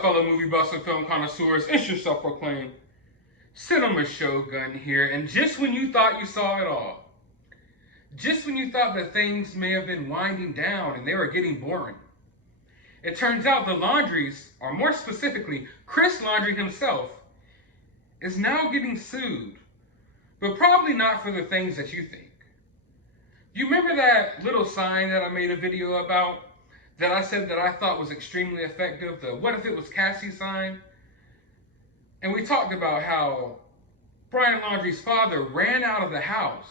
up, fellow movie buffs and film connoisseurs? It's your self-proclaimed cinema shogun here. And just when you thought you saw it all, just when you thought that things may have been winding down and they were getting boring, it turns out the Laundries, or more specifically, Chris Laundrie himself, is now getting sued. But probably not for the things that you think. You remember that little sign that I made a video about that I said that I thought was extremely effective, the "what if it was Cassie" sign? And we talked about how Brian Laundrie's father ran out of the house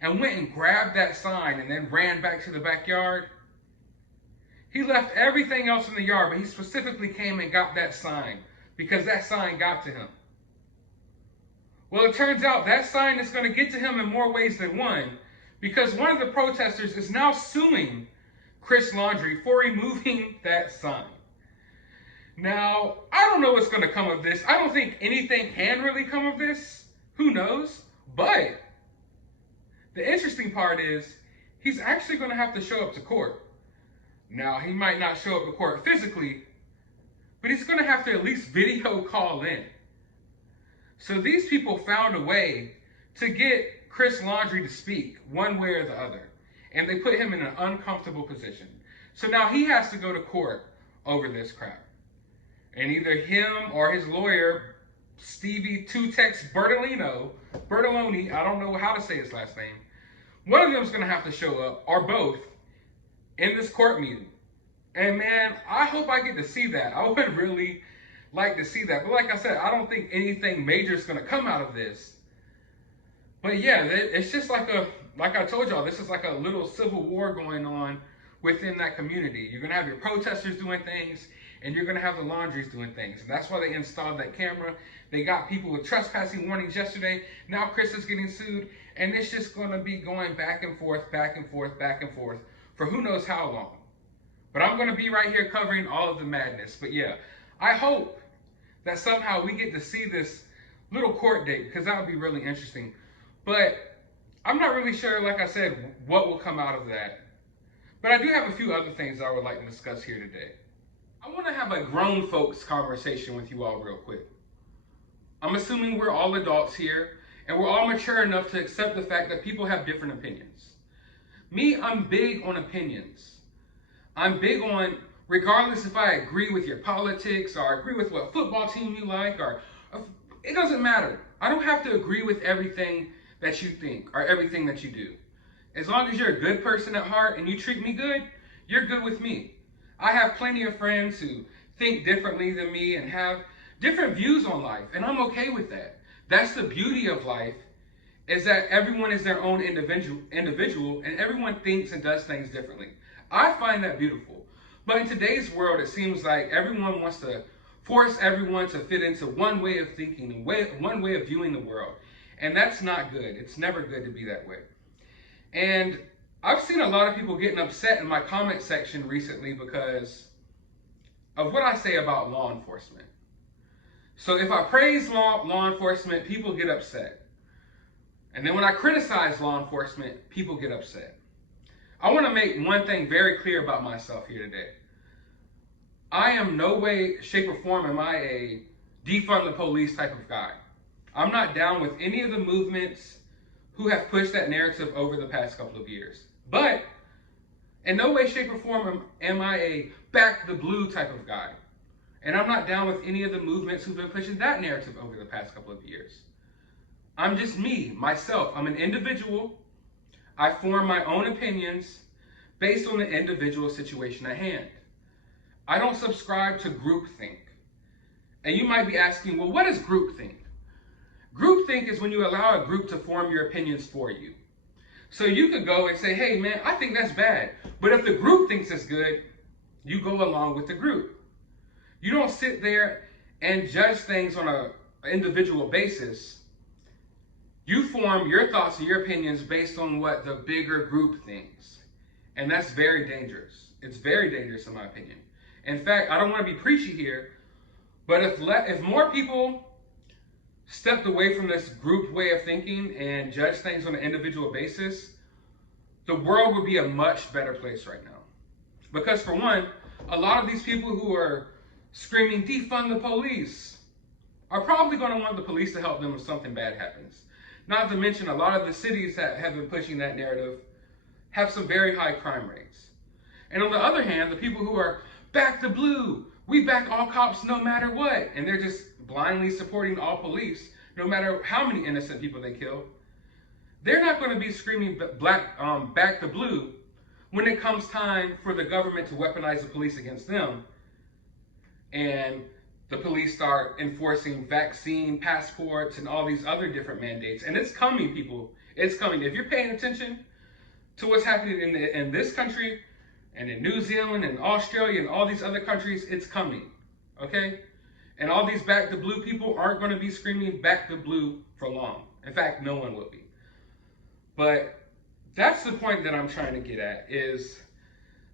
and went and grabbed that sign and then ran back to the backyard. He left everything else in the yard, but he specifically came and got that sign because that sign got to him. Well, it turns out that sign is going to get to him in more ways than one, because one of the protesters is now suing Chris Laundrie for removing that sign. Now, I don't know what's going to come of this. I don't think anything can really come of this. Who knows? But the interesting part is he's actually going to have to show up to court. Now, he might not show up to court physically, but he's going to have to at least video call in. So these people found a way to get Chris Laundrie to speak one way or the other. And they put him in an uncomfortable position. So now he has to go to court over this crap. And either him or his lawyer, Stevie Tutex Bertoloni, I don't know how to say his last name, one of them is going to have to show up, or both, in this court meeting. And man, I hope I get to see that. I would really like to see that. But like I said, I don't think anything major is going to come out of this. But yeah, it's just like I told y'all, this is like a little civil war going on within that community. You're going to have your protesters doing things, and you're going to have the Laundries doing things. And that's why they installed that camera. They got people with trespassing warnings yesterday. Now Chris is getting sued. And it's just going to be going back and forth, back and forth, back and forth for who knows how long. But I'm going to be right here covering all of the madness. But yeah, I hope that somehow we get to see this little court date, because that would be really interesting. But I'm not really sure, like I said, what will come out of that. But I do have a few other things that I would like to discuss here today. I want to have a grown folks conversation with you all real quick. I'm assuming we're all adults here, and we're all mature enough to accept the fact that people have different opinions. Me, I'm big on opinions. I'm big on, regardless if I agree with your politics or agree with what football team you like, or it doesn't matter. I don't have to agree with everything that you think or everything that you do. As long as you're a good person at heart and you treat me good, you're good with me. I have plenty of friends who think differently than me and have different views on life, and I'm okay with that. That's the beauty of life, is that everyone is their own individual and everyone thinks and does things differently. I find that beautiful. But in today's world, it seems like everyone wants to force everyone to fit into one way of thinking and one way of viewing the world. And that's not good. It's never good to be that way. And I've seen a lot of people getting upset in my comment section recently because of what I say about law enforcement. So if I praise law enforcement, people get upset. And then when I criticize law enforcement, people get upset. I want to make one thing very clear about myself here today. I am no way, shape, or form am I a defund the police type of guy. I'm not down with any of the movements who have pushed that narrative over the past couple of years. But in no way, shape, or form am I a back the blue type of guy. And I'm not down with any of the movements who've been pushing that narrative over the past couple of years. I'm just me, myself. I'm an individual. I form my own opinions based on the individual situation at hand. I don't subscribe to groupthink. And you might be asking, well, what is groupthink? Groupthink is when you allow a group to form your opinions for you. So you could go and say, hey man, I think that's bad. But if the group thinks it's good, you go along with the group. You don't sit there and judge things on an individual basis. You form your thoughts and your opinions based on what the bigger group thinks. And that's very dangerous. It's very dangerous in my opinion. In fact, I don't want to be preachy here, but if more people stepped away from this group way of thinking and judge things on an individual basis, the world would be a much better place right now. Because for one, a lot of these people who are screaming, defund the police, are probably going to want the police to help them when something bad happens. Not to mention, a lot of the cities that have been pushing that narrative have some very high crime rates. And on the other hand, the people who are back the blue, we back all cops no matter what, and they're just blindly supporting all police no matter how many innocent people they kill, they're not going to be screaming back the blue when it comes time for the government to weaponize the police against them and the police start enforcing vaccine passports and all these other different mandates. And it's coming, people. It's coming. If you're paying attention to what's happening in this country and in New Zealand and Australia and all these other countries, it's coming, okay? And all these back the blue people aren't going to be screaming back the blue for long. In fact, no one will be. But that's the point that I'm trying to get at, is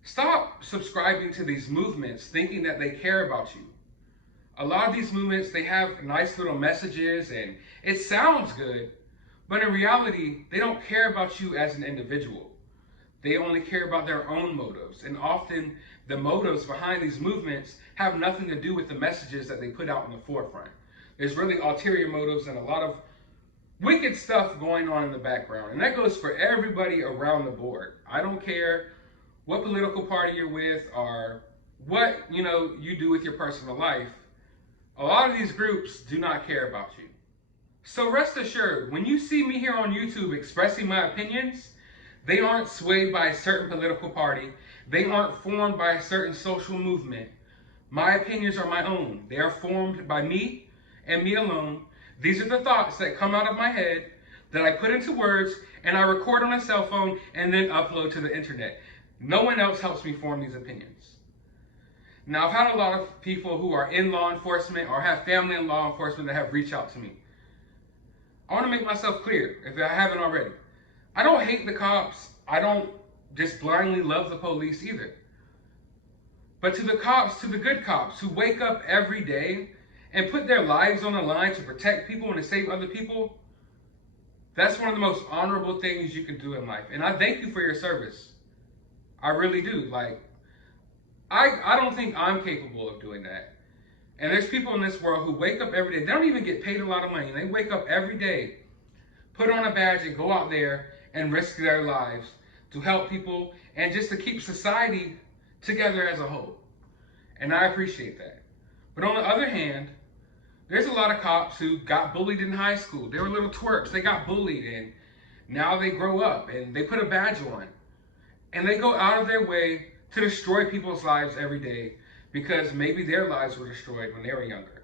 stop subscribing to these movements thinking that they care about you. A lot of these movements, they have nice little messages and it sounds good, but in reality, they don't care about you as an individual. They only care about their own motives. And often the motives behind these movements have nothing to do with the messages that they put out in the forefront. There's really ulterior motives and a lot of wicked stuff going on in the background. And that goes for everybody around the board. I don't care what political party you're with or what, you do with your personal life. A lot of these groups do not care about you. So rest assured, when you see me here on YouTube expressing my opinions, they aren't swayed by a certain political party. They aren't formed by a certain social movement. My opinions are my own. They are formed by me and me alone. These are the thoughts that come out of my head that I put into words and I record on a cell phone and then upload to the internet. No one else helps me form these opinions. Now, I've had a lot of people who are in law enforcement or have family in law enforcement that have reached out to me. I want to make myself clear, if I haven't already. I don't hate the cops. I don't just blindly love the police either. But to the cops, to the good cops who wake up every day and put their lives on the line to protect people and to save other people, that's one of the most honorable things you can do in life. And I thank you for your service. I really do. I don't think I'm capable of doing that. And there's people in this world who wake up every day. They don't even get paid a lot of money. They wake up every day, put on a badge and go out there and risk their lives to help people and just to keep society together as a whole. And I appreciate that. But on the other hand, there's a lot of cops who got bullied in high school. They were little twerps. They got bullied and now they grow up and they put a badge on. And they go out of their way to destroy people's lives every day because maybe their lives were destroyed when they were younger.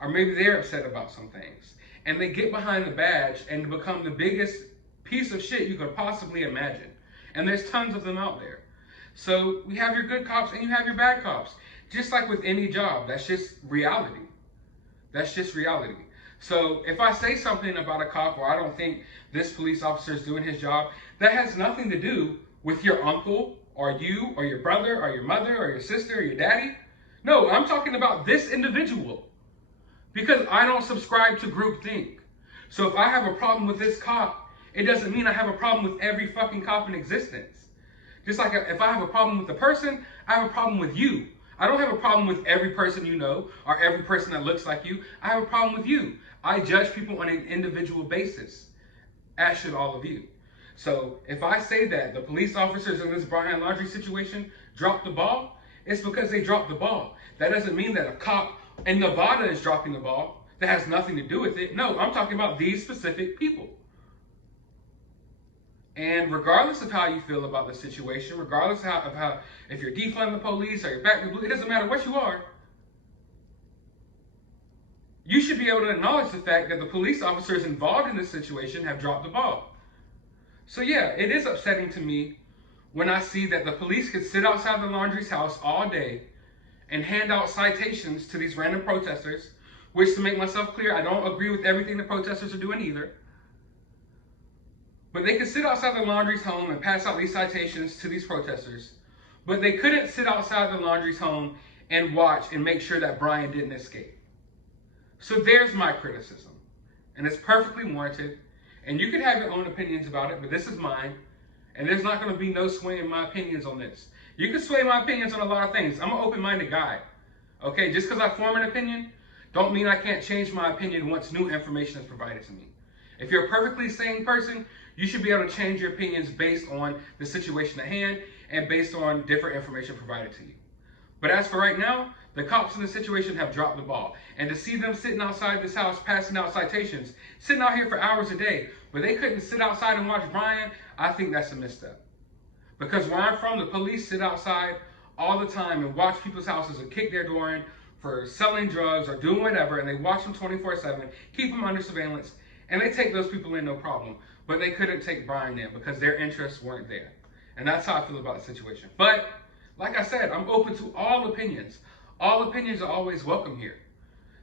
Or maybe they're upset about some things. And they get behind the badge and become the biggest piece of shit you could possibly imagine. And there's tons of them out there. So we have your good cops and you have your bad cops. Just like with any job, that's just reality. That's just reality. So if I say something about a cop or I don't think this police officer is doing his job, that has nothing to do with your uncle or you or your brother or your mother or your sister or your daddy. No, I'm talking about this individual because I don't subscribe to groupthink. So if I have a problem with this cop, it doesn't mean I have a problem with every fucking cop in existence. Just like if I have a problem with the person, I have a problem with you. I don't have a problem with every person you know or every person that looks like you. I have a problem with you. I judge people on an individual basis, as should all of you. So if I say that the police officers in this Brian Laundrie situation dropped the ball, it's because they dropped the ball. That doesn't mean that a cop in Nevada is dropping the ball. That has nothing to do with it. No, I'm talking about these specific people. And regardless of how you feel about the situation, regardless of how if you're defunding the police or you're back the blue, it doesn't matter what you are. You should be able to acknowledge the fact that the police officers involved in this situation have dropped the ball. So yeah, it is upsetting to me when I see that the police could sit outside the Laundrie's house all day and hand out citations to these random protesters, which, to make myself clear, I don't agree with everything the protesters are doing either. But they could sit outside the Laundrie's home and pass out these citations to these protesters, but they couldn't sit outside the Laundrie's home and watch and make sure that Brian didn't escape. So there's my criticism, and it's perfectly warranted. And you can have your own opinions about it, but this is mine. And there's not going to be no sway in my opinions on this. You can sway my opinions on a lot of things. I'm an open-minded guy. Okay, just because I form an opinion, don't mean I can't change my opinion once new information is provided to me. If you're a perfectly sane person, you should be able to change your opinions based on the situation at hand and based on different information provided to you. But as for right now, the cops in the situation have dropped the ball. And to see them sitting outside this house passing out citations, sitting out here for hours a day, but they couldn't sit outside and watch Brian, I think that's a misstep. Because where I'm from, the police sit outside all the time and watch people's houses and kick their door in for selling drugs or doing whatever, and they watch them 24/7, keep them under surveillance, and they take those people in no problem. But they couldn't take Brian in because their interests weren't there. And that's how I feel about the situation. But like I said, I'm open to all opinions. All opinions are always welcome here.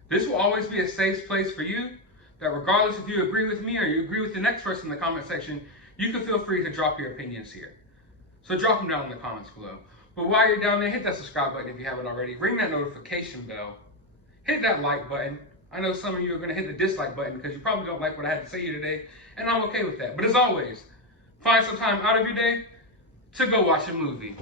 This will always be a safe place for you, that regardless if you agree with me or you agree with the next person in the comment section, you can feel free to drop your opinions here. So drop them down in the comments below. But while you're down there, hit that subscribe button if you haven't already. Ring that notification bell. Hit that like button. I know some of you are going to hit the dislike button because you probably don't like what I had to say here today, and I'm okay with that. But as always, find some time out of your day to go watch a movie.